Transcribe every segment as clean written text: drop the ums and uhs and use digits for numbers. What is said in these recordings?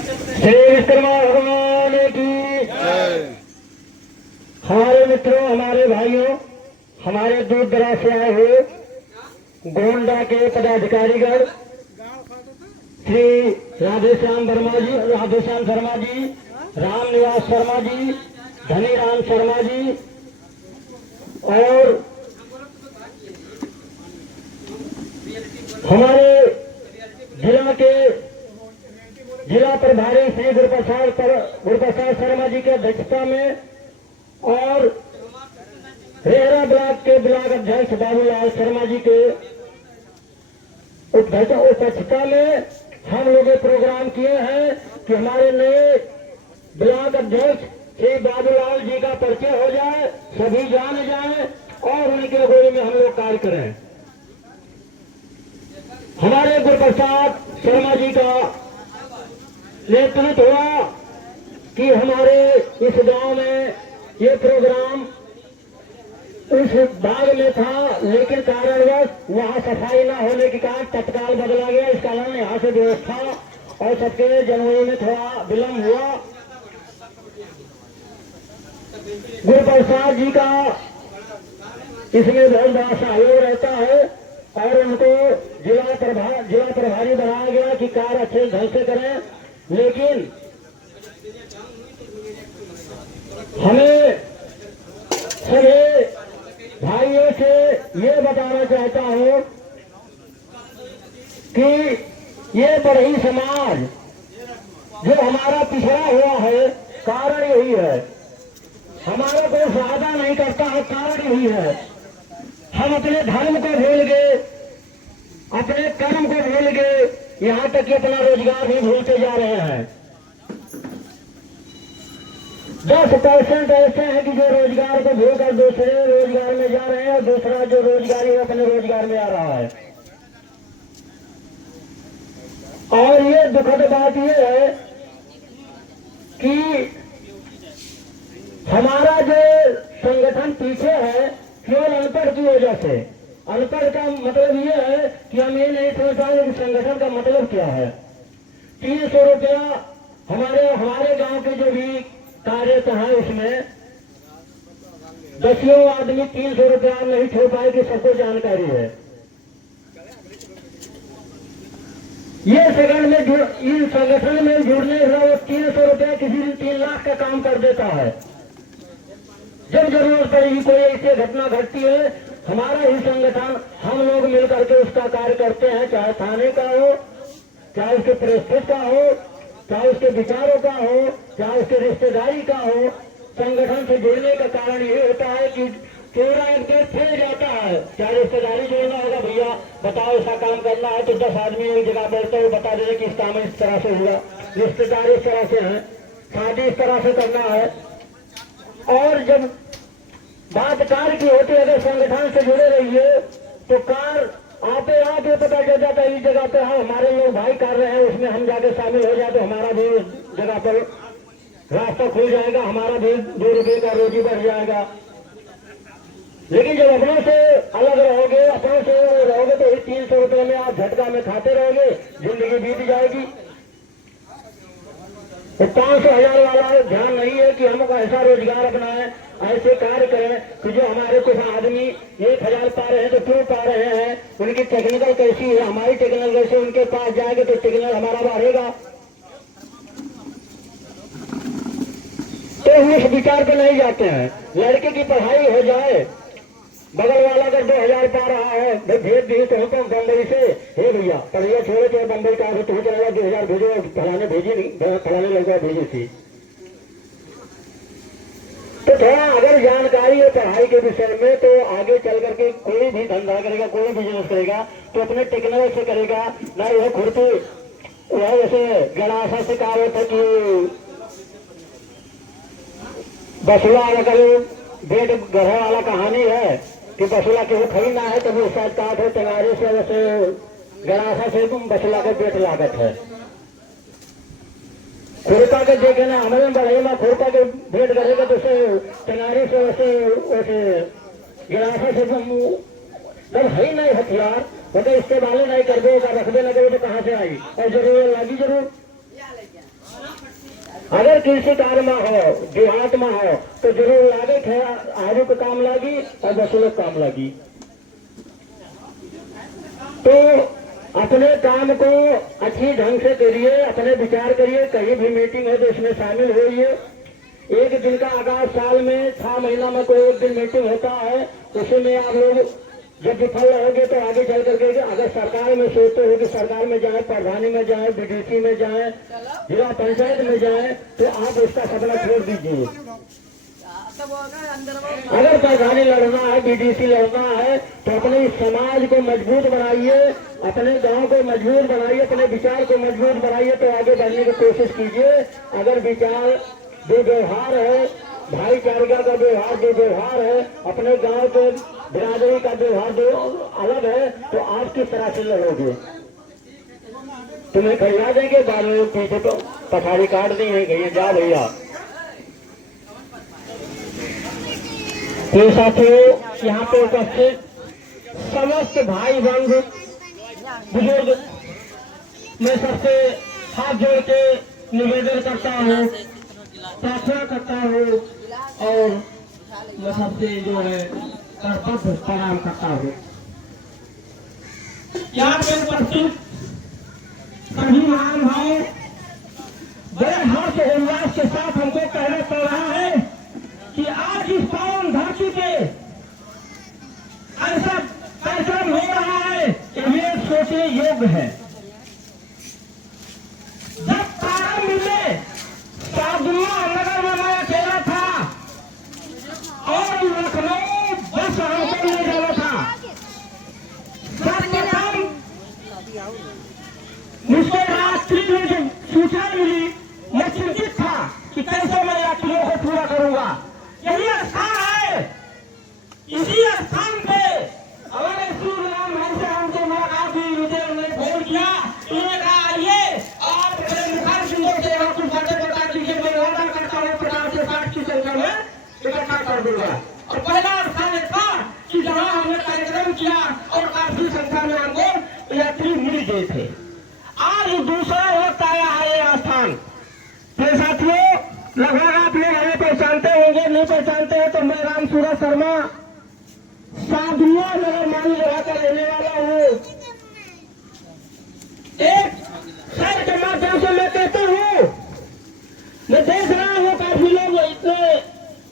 श्री विश्वकर्मा भगवान की। हमारे मित्रों, हमारे भाइयों, हमारे दूर दराज से आए हुए गोंडा के पदाधिकारीगण श्री राधेश्याम शर्मा जी, राम निवास शर्मा जी, धनीराम शर्मा जी और हमारे जिला प्रभारी श्री गुरुप्रसाद शर्मा जी के अध्यक्षता में और रेहरा ब्लॉक के ब्लॉक अध्यक्ष बाबूलाल शर्मा जी के उपस्थिति में हम लोग ये प्रोग्राम किए हैं कि हमारे नए ब्लॉक अध्यक्ष श्री बाबूलाल जी का परिचय हो जाए, सभी जान जाए और उनके अगुवाई में हम लोग कार्य करें। हमारे गुरुप्रसाद शर्मा जी का नेतृत्व हुआ कि हमारे इस गांव में ये प्रोग्राम उस भाग में था, लेकिन कारणवश वहां सफाई न होने के कारण तत्काल बदला गया। इस कारण यहाँ से व्यवस्था और सबके जनवरी में थोड़ा विलम्ब हुआ। गुरुप्रसाद जी का इसमें बहुत बड़ा सहयोग रहता है और उनको जिला प्रभारी बनाया गया कि कार्य अच्छे ढंग से करें। लेकिन हमें सभी भाइयों से ये बताना चाहता हूं कि ये बड़ही समाज जो हमारा पिछड़ा हुआ है, कारण यही है। हमारा कोई फायदा नहीं करता है, कारण यही है। हम अपने धर्म को भूल गए, अपने कर्म को भूल गए, यहाँ तक कि अपना रोजगार भी भूलते जा रहे हैं। 10% ऐसे हैं कि जो रोजगार को भूलकर दूसरे रोजगार में जा रहे हैं और दूसरा जो रोजगारी है अपने रोजगार में आ रहा है। और ये दुखद बात ये है कि हमारा जो संगठन पीछे है केवल अनपढ़ की वजह से। अनपढ़ का मतलब ये है कि हम ये नहीं समझ पाए कि संगठन का मतलब क्या है। 300 रुपया हमारे गांव के जो भी कार्यरत है उसमें 10 आदमी 300 रुपया नहीं छोड़ पाए कि सबको जानकारी है। ये इन संगठन में जुड़ने से वो 300 रुपया किसी दिन 3 लाख का काम कर देता है। जब जरूरत पड़ेगी कोई ऐसी घटना घटती है, हमारा ही संगठन हम लोग मिलकर के उसका कार्य करते हैं, चाहे थाने का हो, चाहे उसके परिस्थिति का हो, चाहे उसके विचारों का हो, चाहे उसके रिश्तेदारी का हो। संगठन से जुड़ने का कारण ये होता है कि चोरा एक देर फैल जाता है। चाहे रिश्तेदारी जोड़ना होगा, भैया बताओ ऐसा काम करना है, तो 10 आदमी एक जगह बैठते हुए बता देते कि इस काम इस तरह से हुआ, रिश्तेदारी इस तरह से है, शादी इस तरह से करना है। और जब बात कार्य की होती है, अगर संगठन से जुड़े रहिए तो कार्य आपे आके पता चल जाता है इस जगह पे हमारे लोग भाई कर रहे हैं, उसमें हम जाके शामिल हो जाए तो हमारा भी उस जगह पर रास्ता खुल जाएगा, हमारा भी 2 रुपये का रोजी बढ़ जाएगा। लेकिन जब अपनों से अलग रहोगे, अपनों से रहोगे तो इस 300 रुपये में आप झटका में खाते रहोगे, जिंदगी बीत जाएगी। तो 500,000 वाला ध्यान नहीं है कि हम ऐसा रोजगार अपनाएं, ऐसे कार्य करें कि जो हमारे कुछ आदमी 1,000 पा रहे हैं तो क्यों पा रहे हैं, उनकी टेक्निकल कैसी है, हमारी टेक्निकल कैसे, उनके पास जाएंगे तो टेक्निकल हमारा बढ़ेगा। तो हम इस विचार पे नहीं जाते हैं। लड़के की पढ़ाई हो जाए, बगल वाला अगर 2,000 पा रहा है, भाई भेज दी तो हमको बम्बई से, हे भैया पढ़िया छोड़े तो बम्बई का तो तुम्हें चलेगा 2,000 भेजो, फलाने भेजी नहीं, फलाने लड़का भेजी थी। तो थोड़ा अगर जानकारी है पढ़ाई के विषय में तो आगे चल करके कोई भी धंधा करेगा, कोई बिजनेस करेगा तो अपने टेक्निकल से करेगा ना। यह खुर्ती वह जैसे गणासा से कहा था कि बसुला अगर बेट गढ़े वाला कहानी है कि बसुला के खरीदना है तो शायद कहा था टेंगारी से वैसे गणासा से बसुला का बेट लागत है। खुरपा के देखे ना हमारे बढ़ेगा, खुरपा के भेंट करेगा तो उसे टेंगारी से वैसे गणासा से तब है ही नहीं हथियार, मतलब इससे वाले नहीं कर दो, रख दे लगे तो कहाँ से आई और जरूर लगी जरूर। अगर कृषि कार्य में हो, देहात में हो, तो जरूर लागत है, आरू को काम लगी और वसूलों काम लगी। तो अपने काम को अच्छी ढंग से करिए, अपने विचार करिए। कहीं भी मीटिंग हो तो इसमें शामिल होइए। एक दिन का आगाज साल में 6 महीना में कोई एक दिन मीटिंग होता है, उसी में आप लोग जब विफल रहोगे तो आगे चल करके अगर सरकार में सोचते हो कि सरकार में जाए, प्रधानी में जाए, बीडीसी में जाए, जिला पंचायत में जाए, तो आप उसका सपना छोड़ दीजिए। अगर प्रधानी लड़ना है, बीडीसी लड़ना है, तो अपने समाज को मजबूत बनाइए, अपने गांव को मजबूत बनाइए, अपने विचार को मजबूत बनाइए, तो आगे बढ़ने की कोशिश कीजिए। अगर विचार जो व्यवहार है, भाईचारिता का व्यवहार जो व्यवहार है, अपने गांव के बिरादरी का व्यवहार जो अलग है, तो आप किस तरह से लड़ोगे? तुम्हें खिला देंगे, बाद में पीछे तो पछाड़ी काट देंगे, भैया जा भैया। तो साथियों, यहाँ पे उपस्थित समस्त भाई बंधु बुजुर्ग, मैं सबसे हाथ जोड़ के निवेदन करता हूँ, प्रार्थना करता हूँ और मैं सबसे जो है कर्तव्य प्रणाम करता हूँ। यहाँ पे उपस्थित सभी महान भाई बड़े हर्ष उल्लास के साथ हमको कहना पड़ रहा है कि आज इस पावन धरती पे ऐसा कार्यक्रम हो रहा है कि ये सोचने योग्य है। जब प्रारंभ में साधुआ नगर में मैं अकेला था और लखनऊ बस हमको ले जाना था, सर्वप्रथम मुझको रात्रि में जो सूचना मिली, मैं चिंतित था कि कैसे मैं यात्रियों को पूरा करूंगा। यही स्थान है, इसी स्थान पे हमारे श्री राम भाई से हमसे मुलाकात हुई। मुझे उन्होंने फोन किया, उन्होंने कहा आइए आप मुखार सिंह से आप कुछ बातें बता दीजिए, मैं वादा करता हूँ 50 से 60 की संख्या में इकट्ठा कर दूंगा। और पहला स्थान था कि जहाँ हमने कार्यक्रम किया और काफी संख्या में हमको यात्री मिल गए थे। आज दूसरा वक्त आया है ये स्थान। तो साथियों, लगभग आप लोग हमें पहचानते होंगे, नहीं पहचानते हैं तो मैं राम सूरज शर्मा साधुआ नगर मानी जगह का रहने वाला हूँ। एक शहर के माध्यम से मैं कहता हूँ, मैं देख रहा हूँ काफी लोग इतने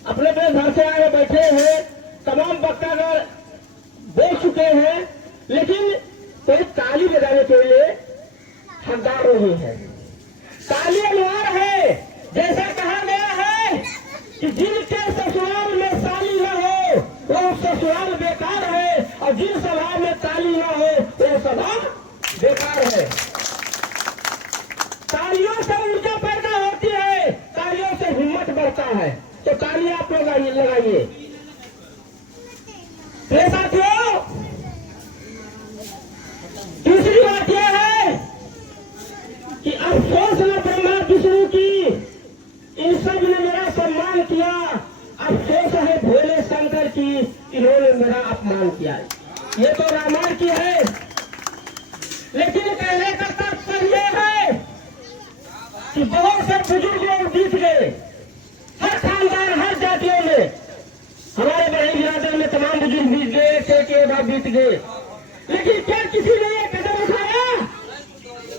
अपने घर से आए बैठे हैं, तमाम वक्तागर बोल चुके हैं, लेकिन कोई ताली बजाने के लिए हकदार नहीं है। ताली अनिवार्य है। जैसा कहा गया है कि जिनके ससुराल में ताली न हो वो ससुराल बेकार है, और जिन सभा में ताली न हो वो सभा बेकार है। तालियों से ऊर्जा पैदा होती है, तालियों से हिम्मत बढ़ता है। तो ताली आप लोग लगाइए। साथियों, दूसरी बात यह है कि अफसोस न ब्रह्मा विष्णु की, इन सब ने मेरा सम्मान किया। अफसोस है भोले शंकर की, इन्होंने मेरा अपमान किया। ये तो रामायण की है, लेकिन कहने का तात्पर्य है कि बहुत से बुजुर्ग लोग बीत गए, हर खानदान हर जातियों में, हमारे बड़े बिरादर में तमाम बुजुर्ग बीत गए, के बाद बीत गए, लेकिन क्या किसी ने ये कदम उठाया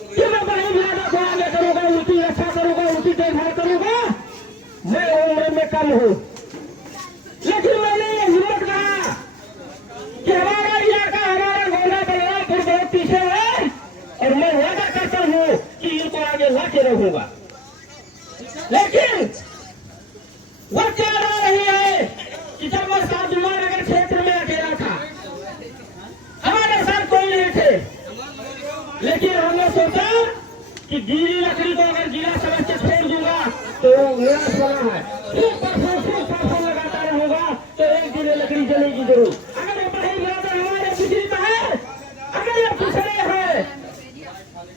कि मैं बड़े बिरादर को आगे करूंगा, उनकी रक्षा करूंगा, उनकी देखभाल करूंगा? मैं उम्र में कम हूँ, लेकिन मैंने ये हिम्मत कहा कि हमारा इलाका, हमारा गोंडा बलरामपुर बहुत पीछे है, और मैं वादा करता हूँ कि इनको आगे लाके रहूंगा। लेकिन वह क्या आ रही है कि जब मैं साधुआ नगर क्षेत्र में अकेला था, हमारे साथ कोई नहीं थे, लेकिन हमने सोचा कि गीली लकड़ी को अगर गीला समझ के छोड़ दूंगा तो निराश बना है, फिर परसों लगाता रहूंगा तो एक दिन लकड़ी जलेगी जरूर। अगर ये बड़े बिरादर हमारे विचलित है, अगर ये पिछड़े हैं,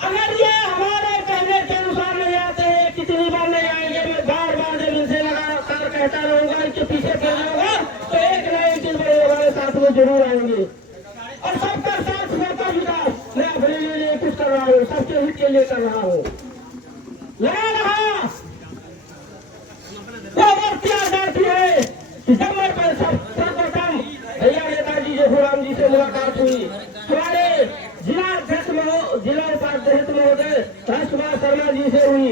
अगर ये हमारे कहने के अनुसार नहीं आते हैं, कितनी बार नहीं आएंगे, मैं बार बार जब इनसे लगातार कहता रहूंगा, इनके पीछे पड़ जाऊंगा, तो एक न एक दिन बड़े हमारे साथ में जरूर आएंगे। और सबका साथ, सबका विकास मैं अपने लिए कुछ कर रहा हूँ, सबके हित के लिए कर रहा हूँ, लगा रहा कि जब मैं सर्वप्रथम भैया नेताजी जोखूराम जी से मुलाकात हुई, हमारे जिला अध्यक्ष जिला उपाध्यक्ष महोदय राजकुमार शर्मा जी से हुई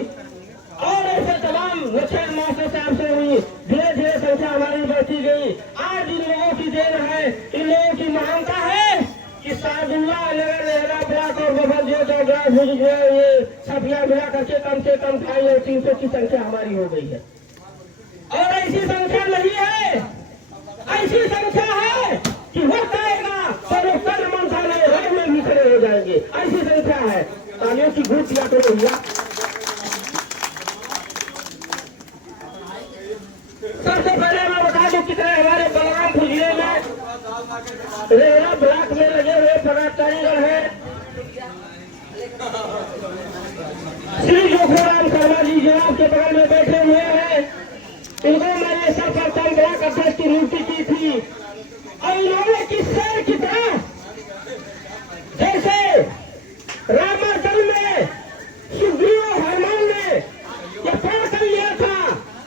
और ऐसे तमाम लक्ष्मण मास्टर साहब से हुई। धीरे धीरे संख्या हमारी बढ़ती गई। आज इन लोगों की देन है, इन लोगों की महानता है कि सादुल्ला नगर नेहरा ब्लॉक और बबल जो ये सब यहाँ मिला करके कम से कम 250 और 300 की संख्या हमारी हो गई है। और ऐसी संख्या नहीं है, ऐसी संख्या है कि वक्त आएगा तो वो कर्म मंत्रालय राज में भी खड़े हो जाएंगे। ऐसी संख्या है। तालियों की गूंज दिया करो भैया। सबसे पहले मैं बता दूं कितने हमारे बलरामपुर जिले में रेहरा ब्लॉक में लगे हुए पदाधिकारीगण है। श्री जोखूराम शर्मा जी जो आपके बगल में बैठे हुए हैं, इनको मैंने सर्वप्रथम ब्लॉक अध्यक्ष की नियुक्ति की थी और इन्होंने किस शेर की तरह जैसे रामाचल में सुग्रीव हनुमान ने यह प्रण कर लिया था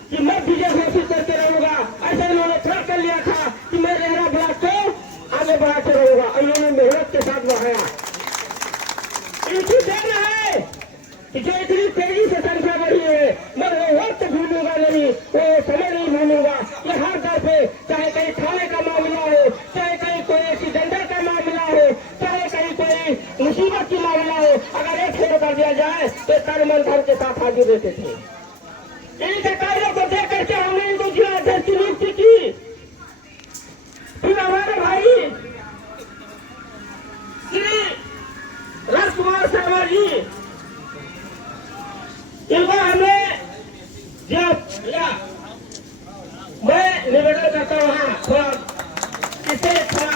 कि मैं विजय घोषित करके रहूंगा, ऐसा इन्होंने प्रण कर लिया था कि मैं रेहरा ब्लॉक को आगे बढ़ाते रहूंगा। इन्होंने मेहनत के साथ बढ़ाया। इनकी देन है कि जो इतनी तेजी से संख्या बढ़ी है, मैं वो वक्त भूलूंगा नहीं, वो समय नहीं भूलूंगा। ये हर दर पे चाहे कहीं थाने का मामला हो, चाहे कहीं कोई एक्सीडेंट का मामला हो, चाहे कहीं कोई मुसीबत की मामला हो, अगर एक फेर कर दिया जाए तो तन मन धन के साथ हाजिर रहते थे। इनके कार्यों को देख करके हमने इनको जिला अध्यक्ष की नियुक्ति की। फिर हमारे भाई श्री राजकुमार शर्मा जी, इनको हमने मैं निवेदन करता हूँ थोड़ा इससे थोड़ा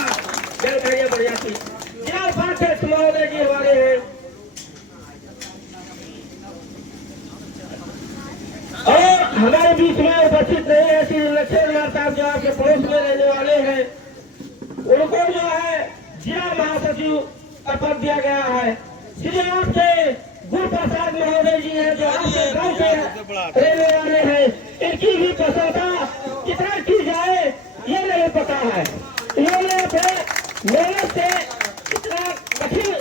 जानकारियां बढ़ जाती। जिला उपाध्यक्ष महोदय जी हमारे हैं और हमारे बीच में उपस्थित नहीं है श्री लक्ष्मण साहब जो आपके पड़ोस में रहने वाले हैं। उनको जो है जिला महासचिव का पद दिया गया है। श्री आपके गुरु प्रसाद महोदय जी हैं जो आपके गांव के रहने वाले हैं। इनकी भी प्रशंसा कितना की जाए ये नहीं पता है। इन्होंने अपने मेहनत से इतना कठिन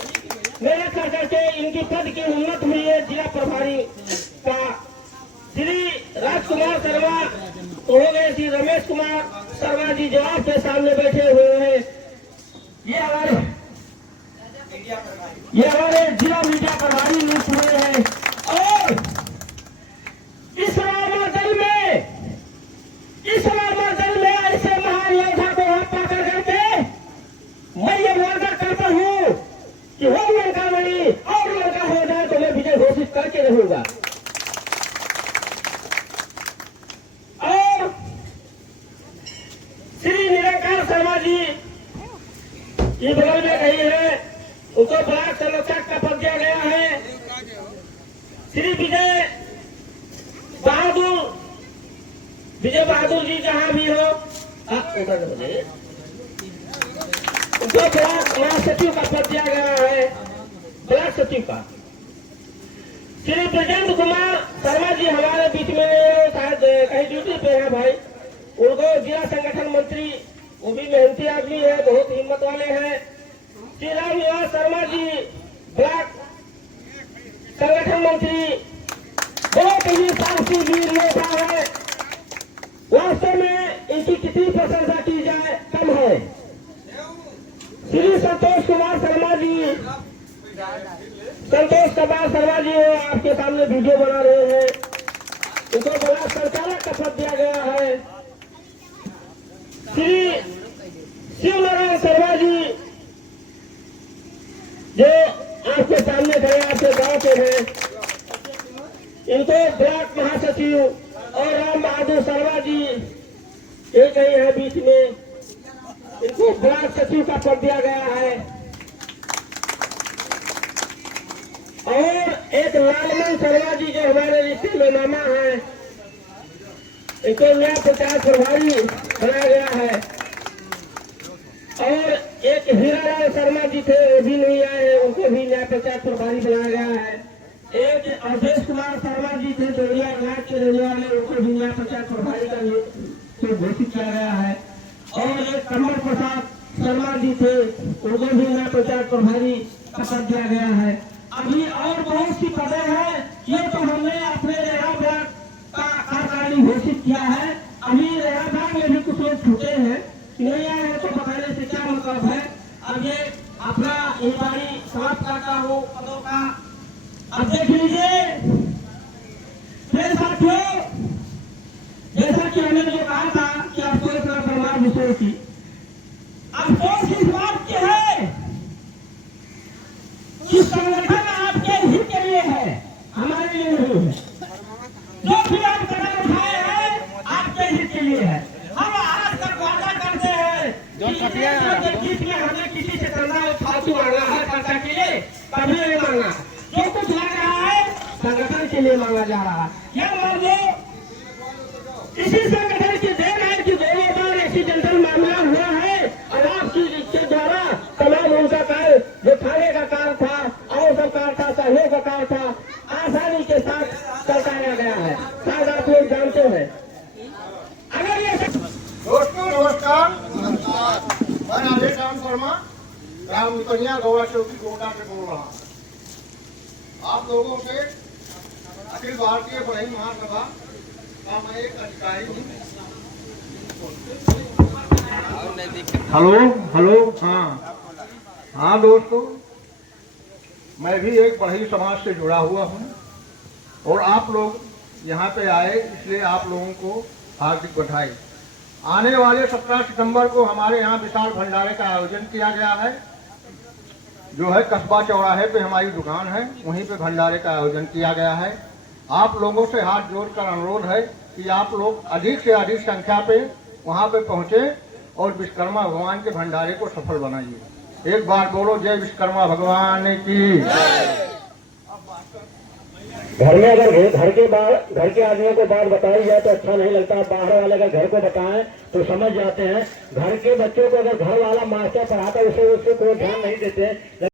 मेहनत कर करके इनकी पद की उन्नत हुई है। जिला प्रभारी का श्री राजकुमार शर्मा हो गए, श्री रमेश कुमार शर्मा जी जो आपके सामने बैठे हुए हैं, ये हमारे जिला मीडिया प्रभारी नियुक्त हुए हैं। और इस रामाचल में ऐसे महान योद्धा को हाथ पकड़ करके मैं ये वादा करता हूँ कि वो लड़का नहीं और लड़का हो जाए तो मैं विजय घोषित करके रहूंगा। और श्री निरंकार शर्मा जी ये बगल में कही है, उनको ब्लॉक संरक्षक का पद दिया गया है। श्री विजय बहादुर जी जहां भी हो उनको ब्लॉक महासचिव का पद दिया गया है, ब्लॉक सचिव का। श्री ब्रजेंद्र कुमार शर्मा जी हमारे बीच में शायद कहीं ड्यूटी पे है भाई, उनको जिला संगठन मंत्री, वो भी मेहनती आदमी है, बहुत हिम्मत वाले हैं। श्री रामनिवास शर्मा जी ब्लॉक संगठन मंत्री, बहुत ही साहसी वीर योद्धा है। वास्तव में इनकी कितनी प्रशंसा की जाए कम है। श्री संतोष कुमार शर्मा जी हो, आपके सामने वीडियो बना रहे हैं। उनको ब्लॉक संचालक का पद दिया गया है। श्री शिवनारायण शर्मा जी जो आपके सामने खड़े आपके गांव के हैं, इनको ब्लॉक महासचिव, और राम बहादुर शर्मा जी एक ही है बीच में, इनको ब्लॉक सचिव का पद दिया गया है। और एक लालमन शर्मा जी जो हमारे रिश्ते में मामा है, इनको न्याय प्रचार प्रभारी बनाया गया है। और एक हीरालाल शर्मा जी थे, वो भी नहीं आए हैं, उनको भी न्याय प्रचार प्रभारी बनाया गया है। एक अवधेश कुमार शर्मा जी थे, देवरिया इलाके के रहने वाले, उनको भी न्याय प्रचार प्रभारी का से घोषित किया गया है। और एक कमल प्रसाद शर्मा जी थे, उनको भी नया पंचायत प्रभारी का पद दिया गया है। अभी और बहुत सी पदें हैं, ये तो हमने अपने रेरा विभाग का कार्यकारिणी घोषित किया है। अभी रेरा विभाग में भी कुछ लोग छूटे हैं, नहीं आए हैं, तो बताने से क्या मतलब है। अब ये अपना ईमानदारी समाप्त करता हूँ पदों का। अब देख लीजिए मेरे साथियों, जैसा कि हमने जो कहा था कि आपको इतना परमार विषय की अफसोस इस बात की है कि संगठन आपके हित के लिए है, हमारे लिए नहीं है। जो भी आप कदम उठाए हैं आपके हित के लिए है। हम आज तक वादा करते हैं कि जीत में हमने किसी से चंदा फालतू मांगा है पैसा के लिए, कभी नहीं मांगा। जो कुछ लग रहा है संगठन के लिए मांगा जा रहा है। क्या मान लो इसी संगठन की देन है कि दोनों बार एक्सीडेंटल मामला हुआ है और आपकी के द्वारा तमाम उनका कार्य जो थाने का कार्य था और सब कार्य था, सहयोग का कार्य था, आसानी के साथ करवाया गया है। शायद आप लोग जानते हैं। अगर ये दोस्तों नमस्कार, मैं राजेश राम शर्मा ग्राम कन्या गौड़ा चौकी गोटा से बोल रहा हूँ। आप लोगों से अखिल भारतीय बढ़ई महासभा का मैं एक अधिकारी हूँ। हेलो हाँ दोस्तों, मैं भी एक बढ़ई समाज से जुड़ा हुआ हूँ और आप लोग यहाँ पे आए इसलिए आप लोगों को हार्दिक बधाई। आने वाले 17 सितंबर को हमारे यहाँ विशाल भंडारे का आयोजन किया गया है, जो है कस्बा चौराहे पे हमारी दुकान है, वहीं पे भंडारे का आयोजन किया गया है। आप लोगों से हाथ जोड़कर अनुरोध है कि आप लोग अधिक से अधिक संख्या पे वहाँ पे पहुँचे और विश्वकर्मा भगवान के भंडारे को सफल बनाइए। एक बार बोलो जय विश्वकर्मा भगवान की। घर में अगर घर के आदमियों को बात बताई जाए तो अच्छा नहीं लगता। बाहर वाले अगर घर को बताएं तो समझ जाते हैं। घर के बच्चों को अगर घर वाला मास्टर पढ़ाता है उसे कोई ध्यान नहीं देते।